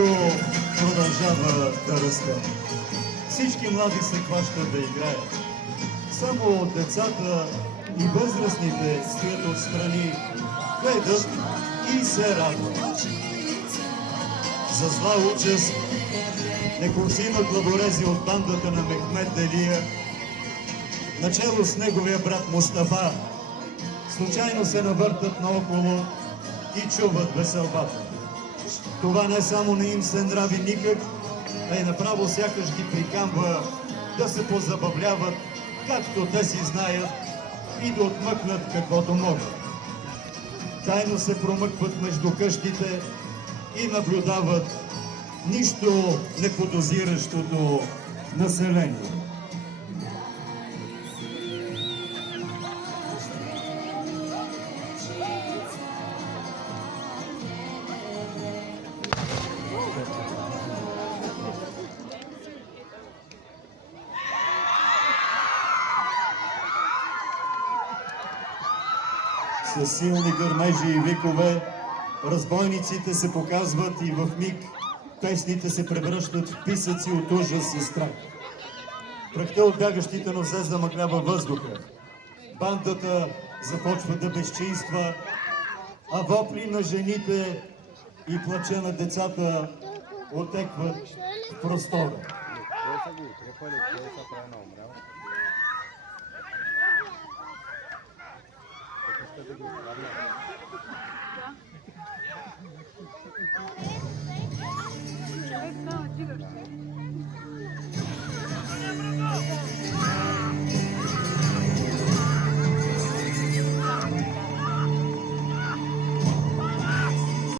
Времето продължава да расте. Всички млади се хващат да играят. Само децата и възрастните стоят отстрани, гледат и се радват. За зла участ, некорсима главорези от бандата на Мехмед Делия, начало с неговия брат Мустафа, случайно се навъртат наоколо и чуват веселбата. Това не само не им се нрави никак, а и направо сякаш ги прикамва да се позабавляват, както те си знаят, и да отмъкнат каквото могат. Тайно се промъкват между къщите и наблюдават нищо неподозиращото население. С силни гърмежи и викове разбойниците се показват и в миг песните се превръщат в писъци от ужас и страх. Прахта от бягащите навзе замъглява въздуха. Бандата започва да безчинства, а вопли на жените и плача на децата отекват в простора. Чакай.